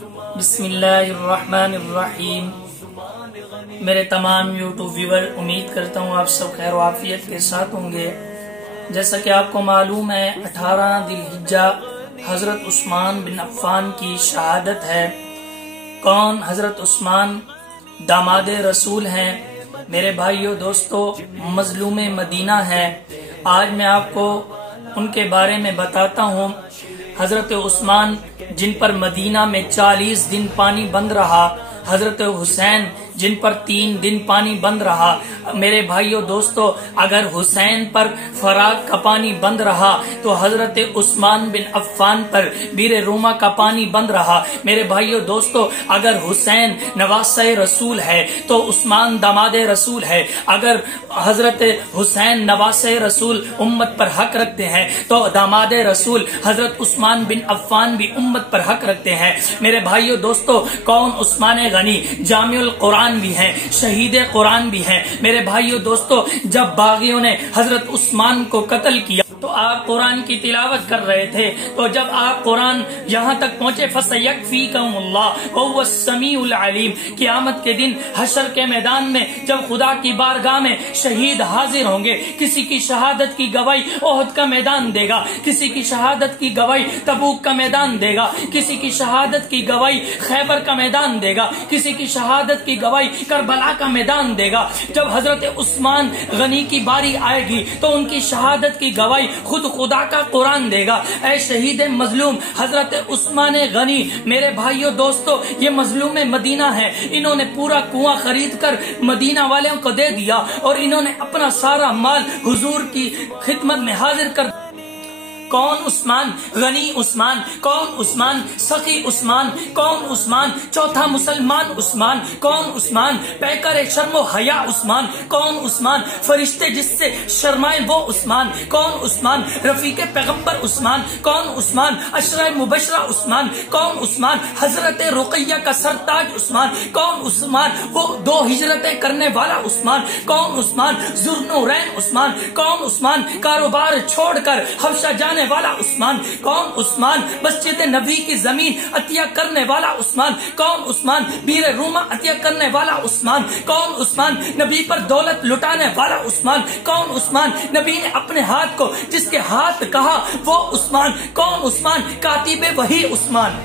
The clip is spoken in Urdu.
بسم اللہ الرحمن الرحیم۔ میرے تمام یوٹیوب ویور، امید کرتا ہوں آپ سب خیر و عافیت کے ساتھ ہوں گے۔ جیسا کہ آپ کو معلوم ہے 18 ذی الحجہ حضرت عثمان بن عفان کی شہادت ہے۔ کون حضرت عثمان؟ داماد رسول ہیں، میرے بھائیو دوستو، مظلوم مدینہ ہے۔ آج میں آپ کو ان کے بارے میں بتاتا ہوں۔ حضرت عثمان جن پر مدینہ میں 40 دن پانی بند رہا، حضرت حسین جن پر 3 دن پانی بند رہا۔ میرے بھائیو دوستو، اگر حسین پر فرات کا پانی بند رہا تو حضرت عثمان بن عفان پر بیر روما کا پانی بند رہا۔ میرے بھائیو دوستو، اگر حسین نواسہ رسول ہے تو عثمان داماد رسول ہے۔ اگر حضرت حسین نواسہ رسول امت پر حق رکھتے ہیں تو داماد رسول حضرت عثمان بن عفان بھی امت پر حق رکھتے ہیں۔ میرے بھائیو دوستو، کون عثمان غنی جامع القرآن بھی ہیں، شہید قرآن بھی ہیں۔ میرے بھائیو دوستو، جب باغیوں نے حضرت عثمان کو قتل کیا تو آپ قرآن کی تلاوت کر رہے تھے، تو جب آپ قرآن یہاں تک پہنچے فَسَيَكْفِيكَهُمُ اللَّهُ وَهُوَ السَّمِيعُ الْعَلِيمُ، قیامت کے دن حشر کے میدان میں جب خدا کی بارگاہ میں شہید حاضر ہوں گے، کسی کی شہادت کی گواہی احد کا میدان دے گا، کسی کی شہادت کی گواہی تبوک کا میدان دے گا، کسی کی شہادت کی گواہی خیبر کا میدان دے گا، کسی کی شہادت کی گواہی کربلا کا میدان دے گا۔ جب حضرت عثمان غنی کی باری آئے گی تو ان کی شہادت کی گواہی خود خدا کا قرآن دے گا۔ اے شہید مظلوم حضرت عثمان غنی، میرے بھائیو دوستو، یہ مظلوم مدینہ ہے۔ انہوں نے پورا کنواں خرید کر مدینہ والوں کو دے دیا اور انہوں نے اپنا سارا مال حضور کی خدمت میں حاضر کر۔ کون عثمان؟ غنی عثمان۔ کون عثمان؟ سخی عثمان۔ کون عثمان؟ چوتھا مسلمان عثمان۔ کون عثمان؟ پیکر شرم و حیا عثمان۔ کون عثمان؟ فرشتے جس سے شرمائے وہ عثمان۔ کون عثمان؟ رفیق پیغمبر عثمان۔ کون عثمان؟ عشرہ مبشرہ عثمان۔ کون عثمان؟ حضرت رقیہ کا سرتاج عثمان۔ کون عثمان؟ وہ 2 ہجرتیں کرنے والا عثمان۔ کون عثمان؟ ذوالنورین عثمان۔ کون عثمان؟ کاروبار چھوڑ کر حبشہ جانے والا عثمان۔ کون عثمان؟ مسجد نبی کی زمین عطیہ کرنے والا عثمان۔ کون عثمان؟ بیر روما عطیہ کرنے والا عثمان۔ کون عثمان؟ نبی پر دولت لٹانے والا عثمان۔ کون عثمان؟ نبی نے اپنے ہاتھ کو جس کے ہاتھ کہا وہ عثمان۔ کون عثمان؟ کاتب وحی عثمان۔